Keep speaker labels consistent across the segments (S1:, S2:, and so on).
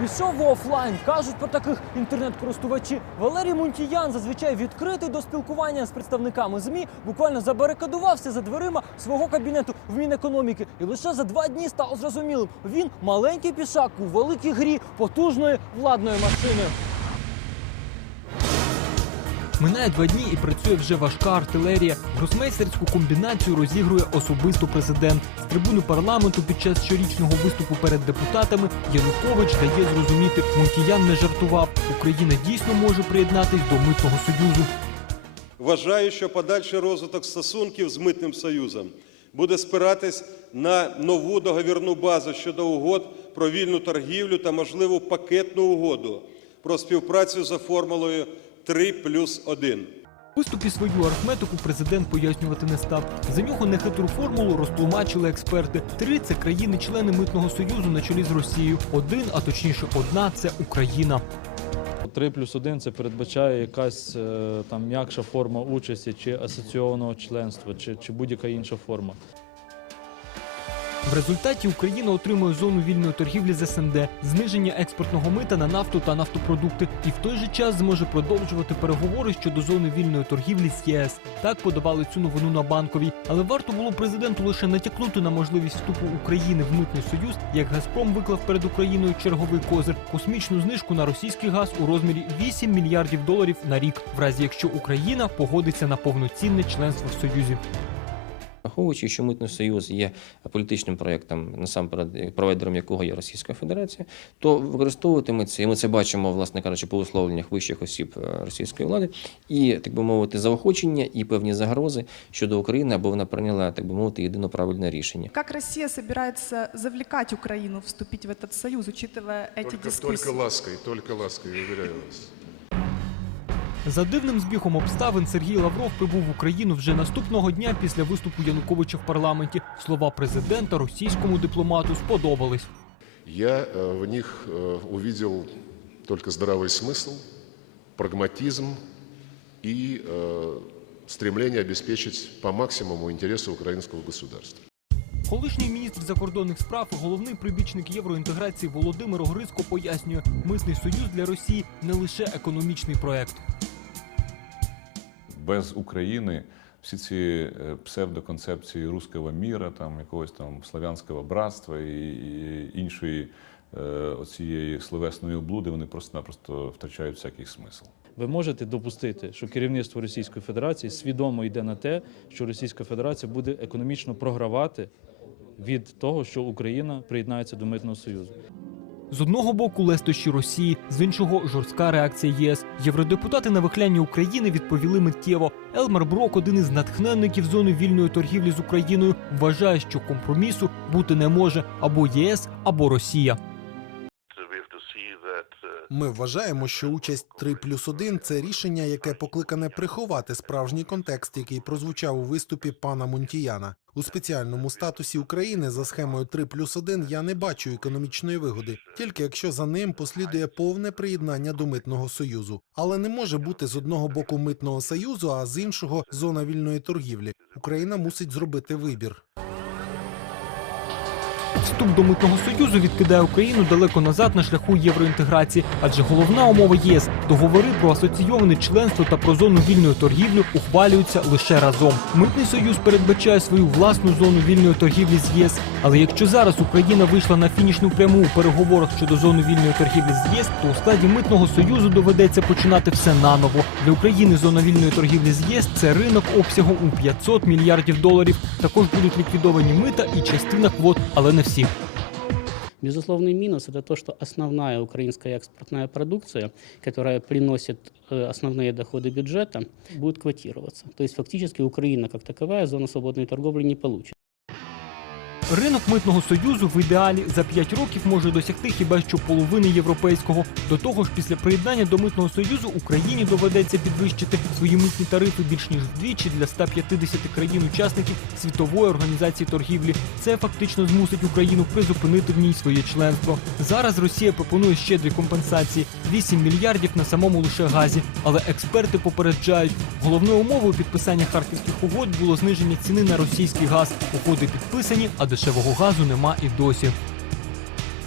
S1: пішов в офлайн. Кажуть про таких інтернет-користувачі. Валерій Мунтіян зазвичай відкритий до спілкування з представниками змі. Буквально забарикадувався за дверима свого кабінету в Мінекономіки. І лише за два дні став зрозумілим. Він маленький пішак у великій грі потужної владної машини. Минає два дні і працює вже важка артилерія. Гросмейстерську комбінацію розігрує особисто президент. З трибуни парламенту під час щорічного виступу перед депутатами Янукович дає зрозуміти, Мунтіян не жартував. Україна дійсно може приєднатись до митного союзу.
S2: Вважаю, що подальший розвиток стосунків з митним союзом буде спиратись на нову договірну базу щодо угод про вільну торгівлю та можливу пакетну угоду про співпрацю за формулою 3 плюс 1.
S1: У виступі свою арифметику президент пояснювати не став. За нього нехитру формулу розтлумачили експерти. Три це країни-члени митного союзу на чолі з Росією. Один, а точніше, одна це Україна.
S3: 3 плюс 1 це передбачає якась е, там м'якша форма участі, чи асоційованого членства, чи, чи будь-яка інша форма.
S1: В результаті Україна отримує зону вільної торгівлі з СНД, зниження експортного мита на нафту та нафтопродукти, і в той же час зможе продовжувати переговори щодо зони вільної торгівлі з ЄС. Так подавали цю новину на банковій. Але варто було президенту лише натякнути на можливість вступу України в митний союз, як Газпром виклав перед Україною черговий козир космічну знижку на російський газ у розмірі 8 мільярдів доларів на рік, в разі якщо Україна погодиться на повноцінне членство в союзі
S4: Враховуючи, що митний союз є політичним проєктом, насамперед провайдером якого є Російська Федерація, то використовуватиметься, і ми це бачимо, власне кажучи, по условленнях вищих осіб е, російської влади, і так би мовити, заохочення і певні загрози щодо України, або вона прийняла так би мовити єдино правильне рішення.
S5: Как Россия собирается завлекать Украину вступить в этот союз, учитывая эти
S6: Только,
S5: дискуссии?
S6: только лаской, только лаской, уверяю вас.
S1: За дивним збігом обставин Сергій Лавров прибув в Україну вже наступного дня після виступу Януковича в парламенті. Слова президента російському дипломату сподобались.
S6: Я э, в них э, увидел только здравый смысл, прагматизм и э, стремление обеспечить по максимуму интересы украинского государства.
S1: Колишній міністр закордонних справ, і головний прибічник євроінтеграції Володимир Огризко пояснює, митний союз для Росії не лише економічний проект.
S7: без України всі ці е, псевдоконцепції руського міра, там якогось там славянського братства і, і іншої е, оцієї словесної облуди, вони просто-напросто втрачають всякий смисл.
S3: Ви можете допустити, що керівництво Російської Федерації свідомо йде на те, що Російська Федерація буде економічно програвати від того, що Україна приєднається до митного союзу.
S1: З одного боку лестощі Росії, з іншого жорстка реакція ЄС. Євродепутати на вихляння України відповіли миттєво. Елмар Брок, один із натхненників зони вільної торгівлі з Україною, вважає, що компромісу бути не може або ЄС, або Росія.
S8: Ми вважаємо, що участь 3 плюс 1 – це рішення, яке покликане приховати справжній контекст, який прозвучав у виступі пана Мунтіяна. У спеціальному статусі України за схемою 3 плюс 1 я не бачу економічної вигоди, тільки якщо за ним послідує повне приєднання до митного союзу. Але не може бути з одного боку митного союзу, а з іншого зона вільної торгівлі. Україна мусить зробити вибір.
S1: Вступ до митного союзу відкидає Україну далеко назад на шляху євроінтеграції, адже головна умова ЄС договори про асоційоване членство та про зону вільної торгівлі ухвалюються лише разом. Митний союз передбачає свою власну зону вільної торгівлі з ЄС. Але якщо зараз Україна вийшла на фінішну пряму у переговорах щодо зони вільної торгівлі з ЄС, то у складі митного союзу доведеться починати все наново. Для України зона вільної торгівлі з ЄС це ринок обсягом у 500 мільярдів доларів. Також будуть ліквідовані мита і частина квот, але не всі
S9: Безусловный минус – это то, что основная украинская экспортная продукция, которая приносит э, основные доходы бюджета, будет квотироваться. То есть фактически Украина как таковая зону свободной торговли не получит.
S1: Ринок митного союзу в ідеалі за 5 років може досягти хіба що половини європейського. До того ж, після приєднання до митного союзу Україні доведеться підвищити свої митні тарифи більш ніж вдвічі для 150 країн-учасників світової організації торгівлі. Це фактично змусить Україну призупинити в ній своє членство. Зараз Росія пропонує щедрі компенсації 8 мільярдів на самому лише газі. Але експерти попереджають, головною умовою підписання харківських угод було зниження ціни на російський газ. Угоди підписані, а дешевого газу нема і досі.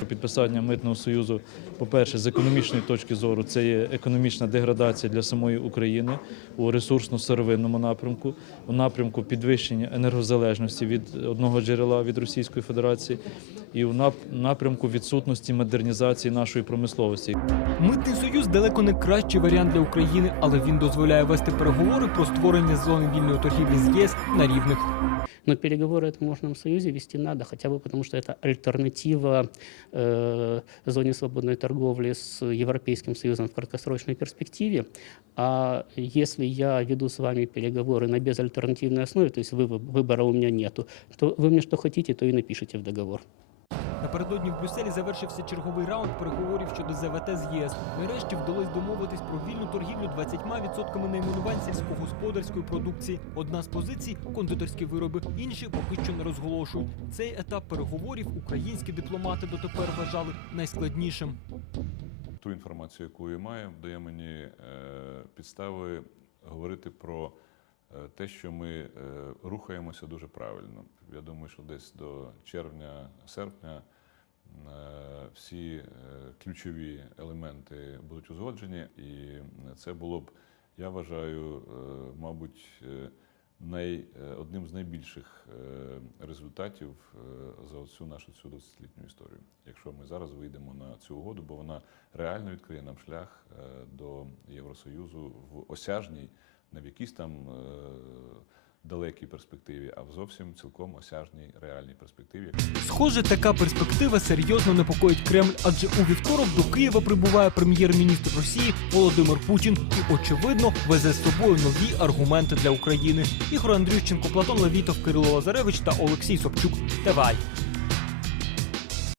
S3: підписання митного союзу, по-перше, з економічної точки зору, це є економічна деградація для самої України у ресурсно-сировинному напрямку, у напрямку підвищення енергозалежності від одного джерела від Російської Федерації і у напрямку відсутності модернізації нашої промисловості.
S1: Митний союз далеко не кращий варіант для України, але він дозволяє вести переговори про створення зони вільної торгівлі з ЄС на рівних.
S9: Но переговоры о таможенном союзе вести надо, хотя бы потому, что это альтернатива э, зоне свободной торговли с Европейским союзом в краткосрочной перспективе. А если я веду с вами переговоры на безальтернативной основе, то есть вы- выбора у меня нету, то вы мне что хотите, то и напишите в договор.
S1: Напередодні в Брюсселі завершився черговий раунд переговорів щодо ЗВТ з ЄС. Нарешті вдалося домовитись про вільну торгівлю 20% найменувань сільськогосподарської продукції. Одна з позицій кондитерські вироби, інші поки що не розголошують. Цей етап переговорів українські дипломати дотепер вважали найскладнішим.
S7: Ту інформацію, яку я маю, дає мені е, підстави говорити про е, те, що ми е, рухаємося дуже правильно. Я думаю, що десь до червня-серпня всі е, ключові елементи будуть узгоджені, і це було б, я вважаю, е, мабуть, е, най, е, одним з найбільших е, результатів е, за цю нашу цю 20-літню історію. Якщо ми зараз вийдемо на цю угоду, бо вона реально відкриє нам шлях е, до Євросоюзу в осяжній, не в якійсь там е, далекій перспективі, а в зовсім цілком осяжній реальній перспективі.
S1: Схоже, така перспектива серйозно непокоїть Кремль, адже у вівторок до Києва прибуває прем'єр-міністр Росії Володимир Путін і, очевидно, везе з собою нові аргументи для України. Ігор Андрющенко, Платон Левітов, Кирило Лазаревич та Олексій Собчук. Тевай.